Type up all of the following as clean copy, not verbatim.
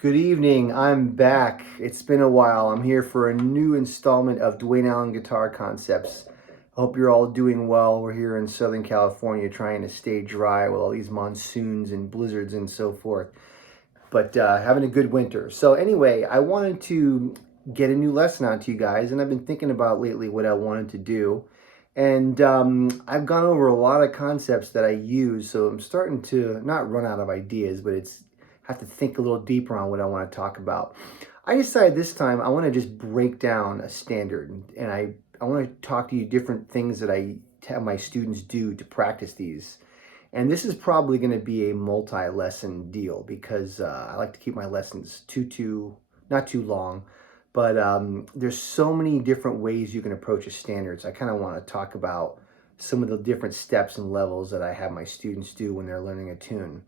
Good evening. I'm back. It's been a while. I'm here for a new installment of Dwayne Allen Guitar Concepts. I hope you're all doing well. We're here in Southern California trying to stay dry with all these monsoons and blizzards and so forth, but having a good winter. So anyway, I wanted to get a new lesson out to you guys, and I've been thinking about lately what I wanted to do. And I've gone over a lot of concepts that I use, so I'm starting to not run out of ideas, but it's have to think a little deeper on what I want to talk about. I decided this time I want to just break down a standard, and I want to talk to you different things that I have my students do to practice these. And this is probably going to be a multi-lesson deal because I like to keep my lessons not too long, but there's so many different ways you can approach a standard. So I kind of want to talk about some of the different steps and levels that I have my students do when they're learning a tune.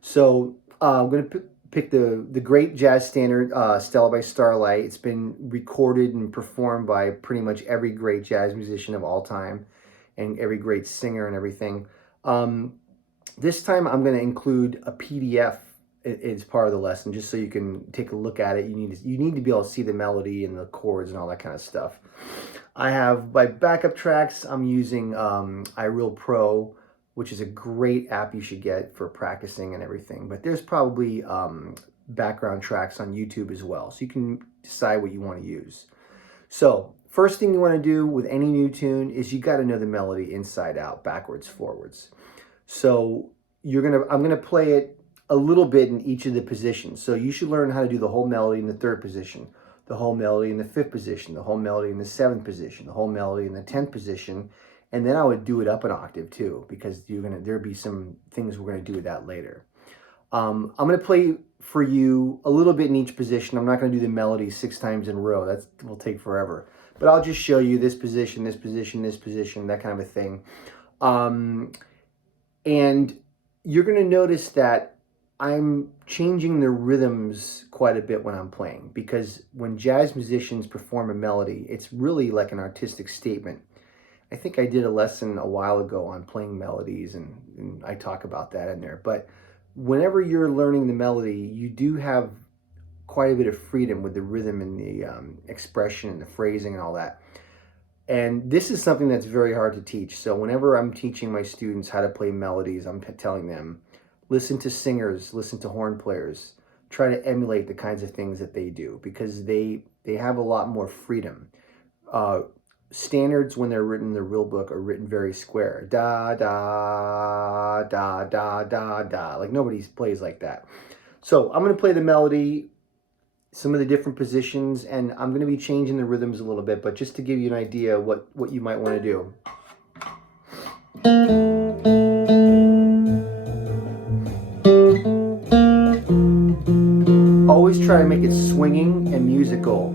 So I'm going to pick the great jazz standard, Stella by Starlight. It's been recorded and performed by pretty much every great jazz musician of all time and every great singer and everything. This time I'm going to include a PDF as part of the lesson, just so you can take a look at it. You need to be able to see the melody and the chords and all that kind of stuff. I have my backup tracks. I'm using iReal Pro, which is a great app you should get for practicing and everything. But there's probably background tracks on YouTube as well, so you can decide what you want to use. So first thing you want to do with any new tune is you got to know the melody inside out, backwards, forwards. So I'm gonna play it a little bit in each of the positions. So you should learn how to do the whole melody in the third position, the whole melody in the fifth position, the whole melody in the seventh position, the whole melody in the 10th position. And then I would do it up an octave too, because there'll be some things we're gonna do with that later. I'm gonna play for you a little bit in each position. I'm not gonna do the melody 6 times in a row. That will take forever. But I'll just show you this position, this position, this position, that kind of a thing. And you're gonna notice that I'm changing the rhythms quite a bit when I'm playing, because when jazz musicians perform a melody, it's really like an artistic statement. I think I did a lesson a while ago on playing melodies, and I talk about that in there. But whenever you're learning the melody, you do have quite a bit of freedom with the rhythm and the expression and the phrasing and all that. And this is something that's very hard to teach. So whenever I'm teaching my students how to play melodies, I'm telling them, listen to singers, listen to horn players, try to emulate the kinds of things that they do, because they have a lot more freedom. Standards, when they're written in the real book, are written very square. Da, da, da, da, da, da. Like nobody plays like that. So I'm going to play the melody, some of the different positions, and I'm going to be changing the rhythms a little bit, but just to give you an idea what you might want to do. Always try to make it swinging and musical.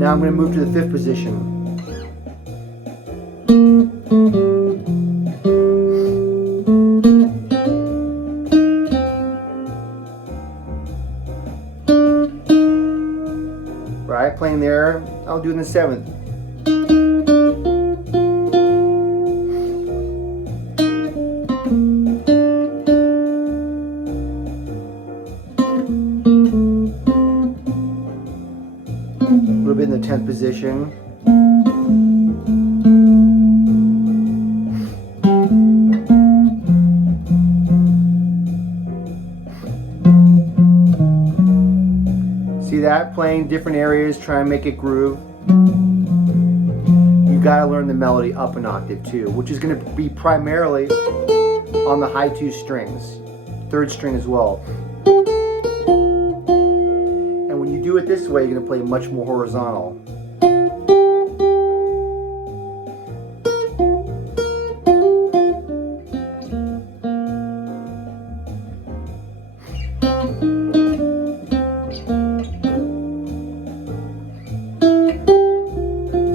Now I'm going to move to the fifth position. Right, playing there. I'll do it in the seventh. A little bit in the 10th position. See that? Playing different areas, try and make it groove. You gotta learn the melody up an octave too, which is gonna be primarily on the high 2 strings, 3rd string as well. And when you do it this way, you're gonna play much more horizontal.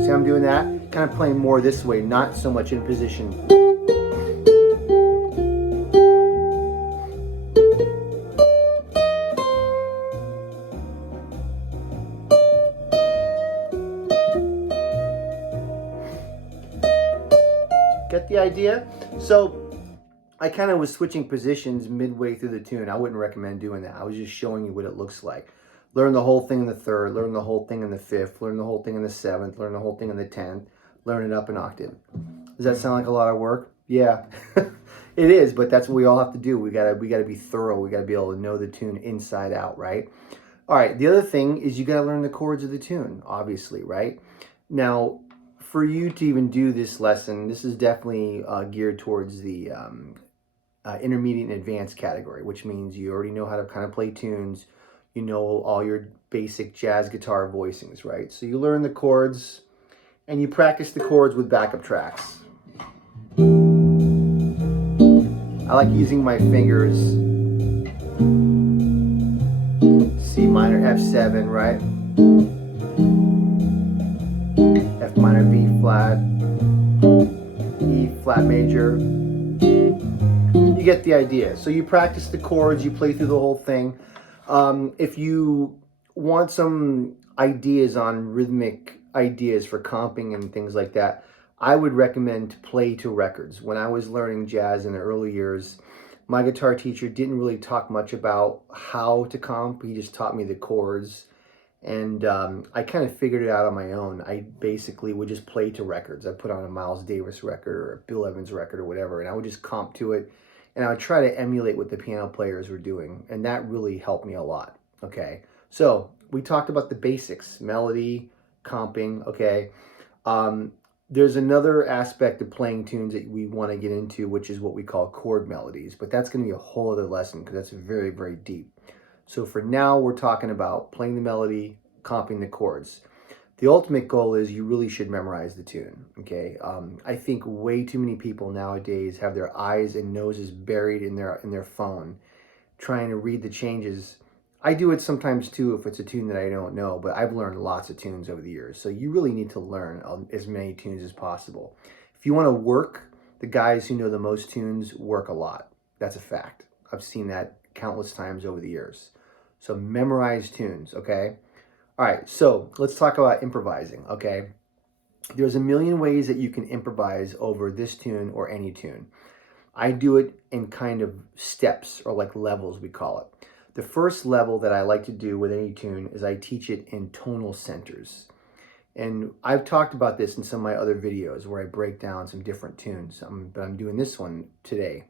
See how I'm doing that? Kind of playing more this way, not so much in position. get the idea? So I kind of was switching positions midway through the tune. I wouldn't recommend doing that. I was just showing you what it looks like. Learn the whole thing in the third, learn the whole thing in the fifth, learn the whole thing in the seventh, learn the whole thing in the 10th, learn it up an octave. Does that sound like a lot of work? Yeah, it is, but that's what we all have to do. We gotta be thorough. We gotta be able to know the tune inside out, right? All right, the other thing is you gotta learn the chords of the tune, obviously, right? Now, for you to even do this lesson, this is definitely geared towards the intermediate and advanced category, which means you already know how to kind of play tunes. You know all your basic jazz guitar voicings, right? So you learn the chords and you practice the chords with backup tracks. I like using my fingers. C minor, F7, right? F minor, B flat, E flat major. You get the idea. So you practice the chords, you play through the whole thing. If you want some ideas on rhythmic ideas for comping and things like that, I would recommend to play to records. When I was learning jazz in the early years, my guitar teacher didn't really talk much about how to comp. He just taught me the chords. And I kind of figured it out on my own. I basically would just play to records. I put on a Miles Davis record or a Bill Evans record or whatever, and I would just comp to it. And I would try to emulate what the piano players were doing. And that really helped me a lot, okay? So we talked about the basics, melody, comping, okay? There's another aspect of playing tunes that we want to get into, which is what we call chord melodies. But that's going to be a whole other lesson because that's very, very deep. So for now, we're talking about playing the melody, comping the chords. The ultimate goal is you really should memorize the tune, okay? I think way too many people nowadays have their eyes and noses buried in their phone trying to read the changes. I do it sometimes too if it's a tune that I don't know, but I've learned lots of tunes over the years. So you really need to learn as many tunes as possible. If you want to work, the guys who know the most tunes work a lot. That's a fact. I've seen that countless times over the years. So memorize tunes, okay? All right, so let's talk about improvising, okay? There's a million ways that you can improvise over this tune or any tune. I do it in kind of steps or like levels, we call it. The first level that I like to do with any tune is I teach it in tonal centers. And I've talked about this in some of my other videos where I break down some different tunes, but I'm doing this one today.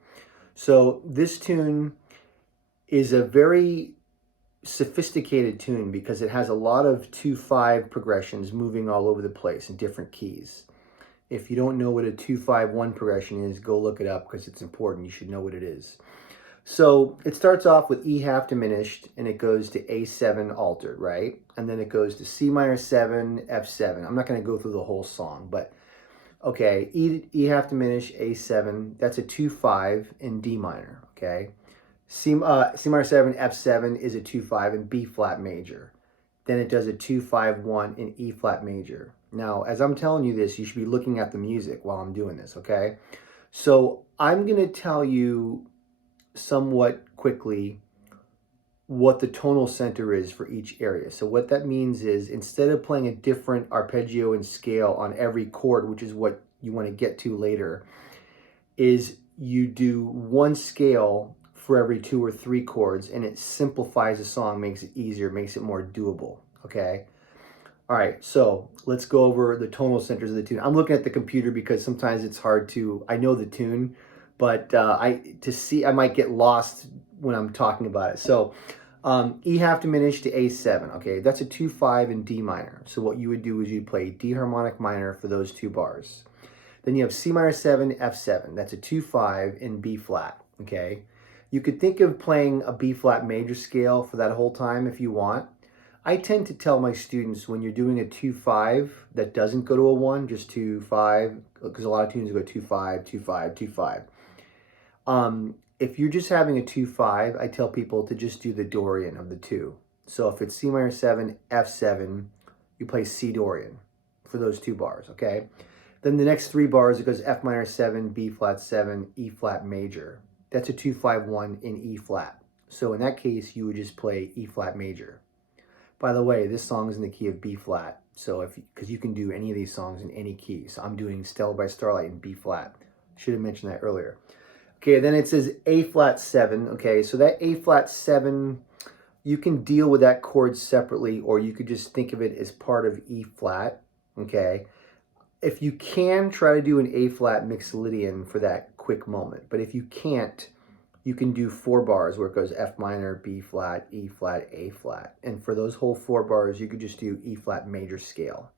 So this tune is a very sophisticated tune because it has a lot of 2-5 progressions moving all over the place in different keys. If you don't know what a 2-5-1 progression is, go look it up because it's important. You should know what it is. So it starts off with E half diminished and it goes to A7 altered, right? And then it goes to C minor 7, F7. I'm not going to go through the whole song, but okay, E half diminished, A7, that's a 2-5 in D minor, okay? C minor 7, F7 is a 2-5 in B flat major. Then it does a 2-5-1 in E flat major. Now, as I'm telling you this, you should be looking at the music while I'm doing this, okay? So I'm going to tell you somewhat quickly what the tonal center is for each area. So what that means is instead of playing a different arpeggio and scale on every chord, which is what you want to get to later, is you do one scale for every 2 or 3 chords, and it simplifies the song, makes it easier, makes it more doable, okay? All right, so let's go over the tonal centers of the tune. I'm looking at the computer because sometimes it's hard to, I know the tune, but I might get lost when I'm talking about it. So E half diminished to A7, okay? That's a 2-5 in D minor. So what you would do is you'd play D harmonic minor for those 2 bars. Then you have C minor 7, F7. That's a 2-5 in B flat, okay? You could think of playing a B flat major scale for that whole time if you want. I tend to tell my students when you're doing a 2-5 that doesn't go to a 1, just 2-5, because a lot of tunes go 2-5, 2-5, 2-5. If you're just having a 2-5, I tell people to just do the Dorian of the 2. So if it's C minor 7, F7, you play C Dorian for those 2 bars, okay? Then the next 3 bars, it goes F minor 7, B flat 7, E flat major. That's a 2-5-1 in E flat. So in that case, you would just play E flat major. By the way, this song is in the key of B flat. So because you can do any of these songs in any key. So I'm doing Stella by Starlight in B flat. Should have mentioned that earlier. Okay, then it says A flat 7. Okay, so that A flat 7, you can deal with that chord separately, or you could just think of it as part of E flat. Okay, if you can, try to do an A flat mixolydian for that quick moment. But if you can't, you can do 4 bars where it goes F minor, B flat, E flat, A flat. And for those whole 4 bars, you could just do E flat major scale.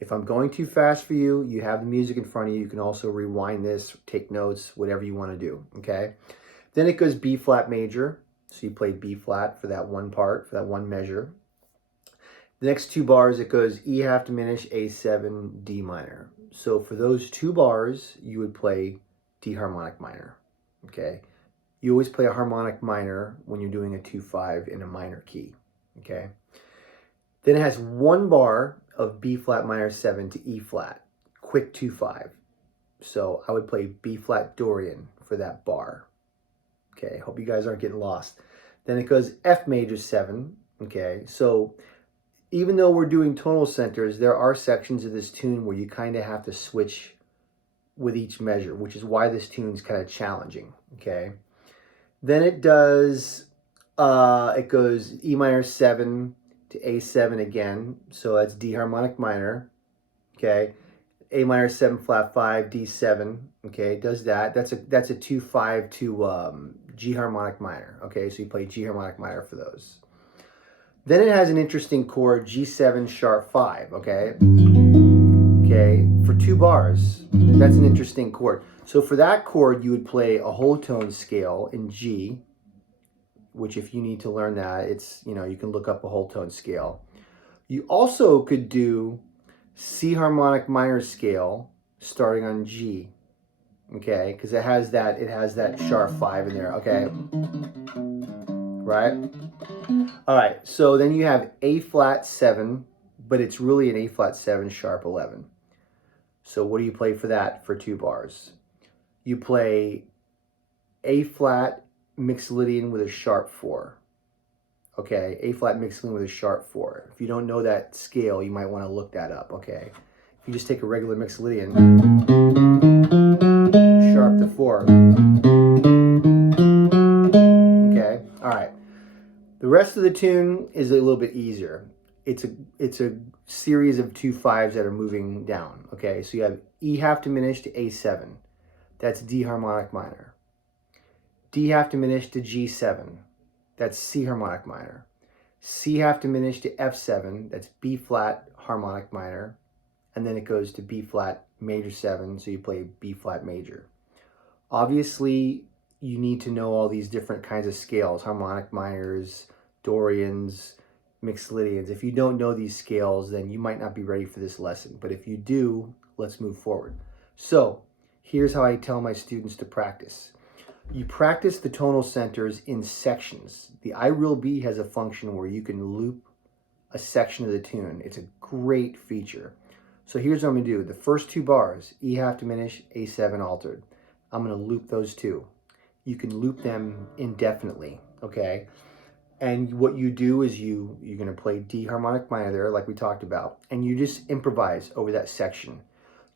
If I'm going too fast for you, you have the music in front of you. You can also rewind this, take notes, whatever you want to do, okay? Then it goes B flat major. So you play B flat for that one part, for that one measure. The next 2 bars, it goes E half diminished, A7, D minor. So for those 2 bars, you would play D harmonic minor, okay? You always play a harmonic minor when you're doing a 2/5 in a minor key, okay? Then it has 1 bar of B flat minor 7 to E flat, quick 2/5. So I would play B flat Dorian for that bar. Okay, hope you guys aren't getting lost. Then it goes F major 7. Okay, so even though we're doing tonal centers, there are sections of this tune where you kind of have to switch with each measure, which is why this tune's kind of challenging. Okay, then it does, it goes E minor 7 to A7 again, so that's D harmonic minor, okay? A minor 7 flat 5, D7, okay? It does that. That's a 2/5 to G harmonic minor, okay? So you play G harmonic minor for those. Then it has an interesting chord, G7 sharp 5, okay? Okay, for 2 bars. That's an interesting chord. So for that chord, you would play a whole tone scale in G, which if you need to learn that, it's, you know, you can look up a whole tone scale. You also could do C harmonic minor scale starting on G, okay? Because it has that sharp 5 in there, okay? Right? All right, so then you have A flat 7, but it's really an A flat 7 sharp 11. So what do you play for that for 2 bars? You play A flat mixolydian with a sharp 4. Okay, A flat mixolydian with a sharp 4. If you don't know that scale, you might want to look that up, okay? If you just take a regular mixolydian, sharp to 4. Okay, all right. The rest of the tune is a little bit easier. It's a series of 2/5s that are moving down, okay? So you have E half diminished to A7. That's D harmonic minor. D half diminished to G7. That's C harmonic minor. C half diminished to F7. That's B flat harmonic minor. And then it goes to B flat major 7, so you play B flat major. Obviously, you need to know all these different kinds of scales, harmonic minors, Dorians, mixolydians. If you don't know these scales, then you might not be ready for this lesson. But if you do, let's move forward. So here's how I tell my students to practice. You practice the tonal centers in sections. The I Real B has a function where you can loop a section of the tune. It's a great feature. So here's what I'm going to do. The first 2 bars, E half diminished, A7 altered. I'm going to loop those 2. You can loop them indefinitely, okay? And what you do is you're going to play D harmonic minor there, like we talked about, and you just improvise over that section.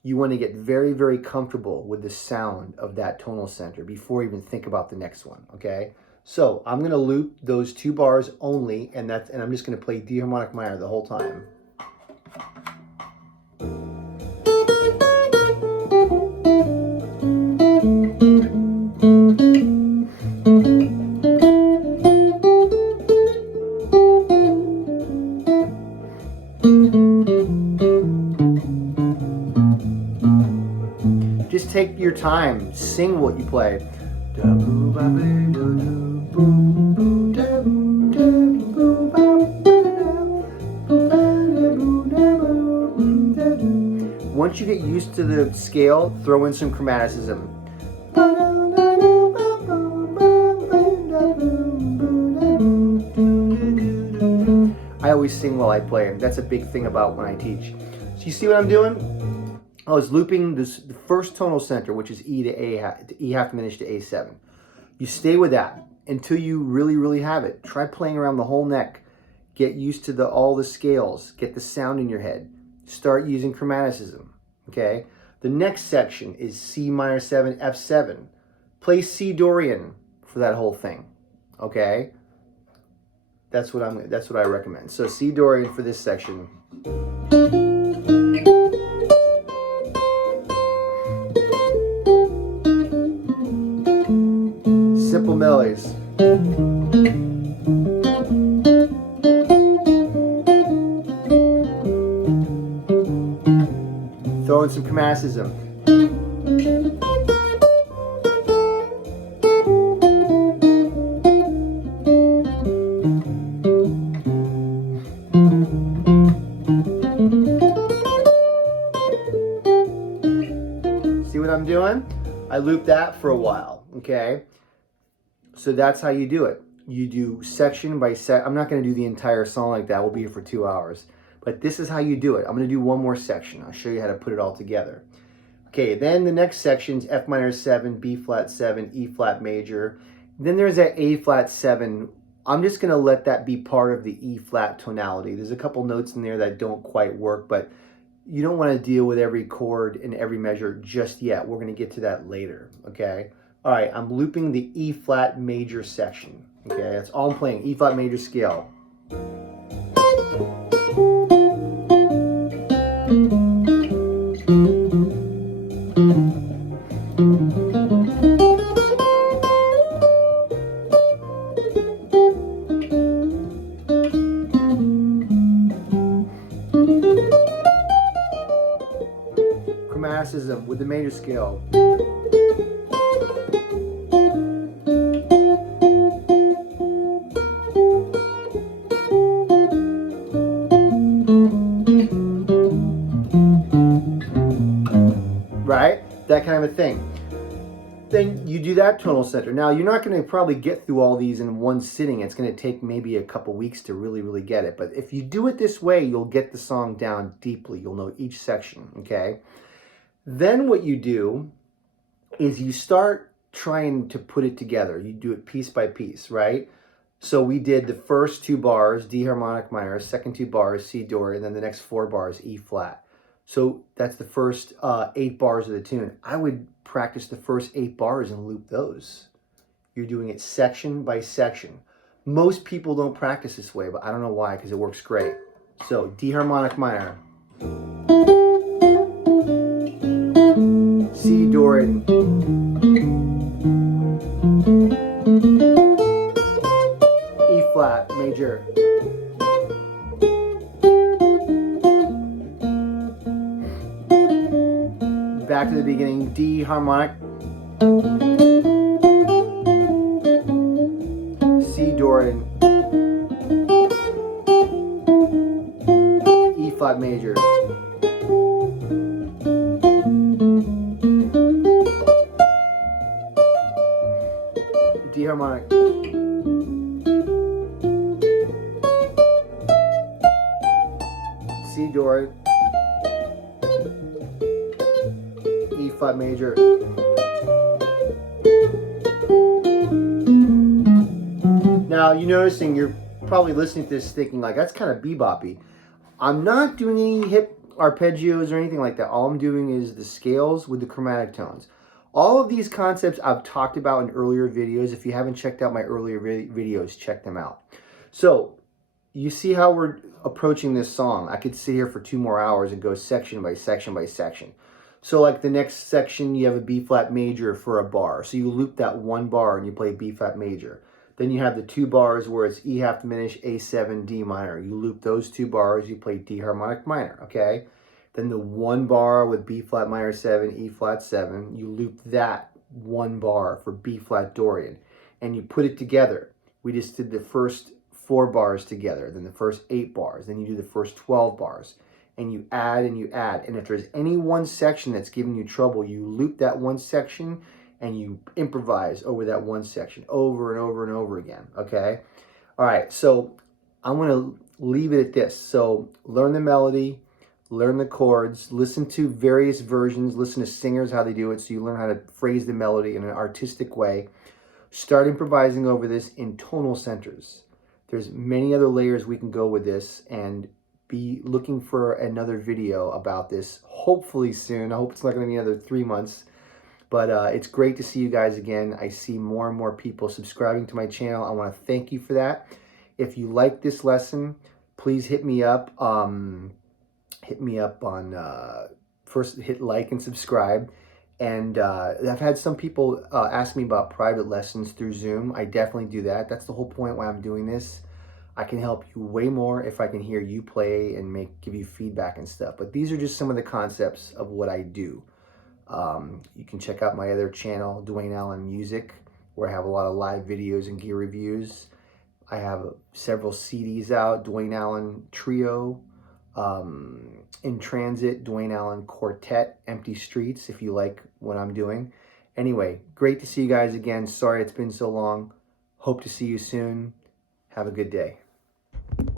You want to get very, very comfortable with the sound of that tonal center before you even think about the next one, okay? So I'm going to loop those 2 bars only, and I'm just going to play D harmonic minor the whole time. Just take your time, sing what you play. Once you get used to the scale, throw in some chromaticism. I always sing while I play. That's a big thing about when I teach. So you see what I'm doing? I was looping the first tonal center, which is E half diminished to A7. You stay with that until you really, really have it. Try playing around the whole neck. Get used to all the scales. Get the sound in your head. Start using chromaticism, okay? The next section is C minor 7, F7. Play C Dorian for that whole thing. Okay? That's what I recommend. So C Dorian for this section. Simple melodies. Throw in some chromaticism. See what I'm doing? I loop that for a while, okay? So that's how you do it. You do section by set. I'm not going to do the entire song like that. We'll be here for 2 hours. But this is how you do it. I'm going to do one more section. I'll show you how to put it all together. Okay, then the next section's F minor 7, B flat 7, E flat major. Then there's that A flat 7. I'm just going to let that be part of the E flat tonality. There's a couple notes in there that don't quite work, but you don't want to deal with every chord and every measure just yet. We're going to get to that later, okay? All right, I'm looping the E flat major section, okay? That's all I'm playing, E flat major scale. Chromaticism with the major scale. Right? That kind of a thing. Then you do that tonal center. Now, you're not going to probably get through all these in one sitting. It's going to take maybe a couple weeks to really get it. But if you do it this way, you'll get the song down deeply. You'll know each section, okay? Then what you do is you start trying to put it together. You do it piece by piece, right? So we did the first 2 bars, D harmonic minor, second 2 bars, C Dorian, and then the next 4 bars, E flat. So that's the first 8 bars of the tune. I would practice the first 8 bars and loop those. You're doing it section by section. Most people don't practice this way, but I don't know why, because it works great. So D harmonic minor, C Dorian, E flat major, back to the beginning, D harmonic, C Dorian, E flat major, D harmonic, C Dorian, E flat major. Now you're noticing, you're probably listening to this thinking like, that's kind of beboppy. I'm not doing any hip arpeggios or anything like that. All I'm doing is the scales with the chromatic tones. All of these concepts I've talked about in earlier videos. If you haven't checked out my earlier videos, check them out. So you see how we're approaching this song. I could sit here for 2 more hours and go section by section by section. So like the next section, you have a B flat major for a bar. So you loop that 1 bar and you play B flat major. Then you have the 2 bars where it's E half diminished, A7, D minor. You loop those 2 bars, you play D harmonic minor, okay? Then the 1 bar with B flat minor 7, E flat 7, you loop that 1 bar for B flat Dorian. And you put it together. We just did the first 4 bars together, then the first 8 bars, then you do the first 12 bars. And you add and you add. And if there's any one section that's giving you trouble, you loop that one section and you improvise over that one section over and over and over again, okay? All right, so I'm going to leave it at this. So learn the melody, learn the chords, listen to various versions, listen to singers, how they do it, so you learn how to phrase the melody in an artistic way. Start improvising over this in tonal centers. There's many other layers we can go with this, and be looking for another video about this, hopefully soon. I hope it's not going to be another 3 months. But it's great to see you guys again. I see more and more people subscribing to my channel. I want to thank you for that. If you like this lesson, please hit me up. Hit me up on, first hit like and subscribe. And I've had some people ask me about private lessons through Zoom. I definitely do that. That's the whole point why I'm doing this. I can help you way more if I can hear you play and give you feedback and stuff. But these are just some of the concepts of what I do. You can check out my other channel, Dwayne Allen Music, where I have a lot of live videos and gear reviews. I have several CDs out, Dwayne Allen Trio, In Transit, Dwayne Allen Quartet, Empty Streets, if you like what I'm doing. Anyway, great to see you guys again. Sorry it's been so long. Hope to see you soon. Have a good day.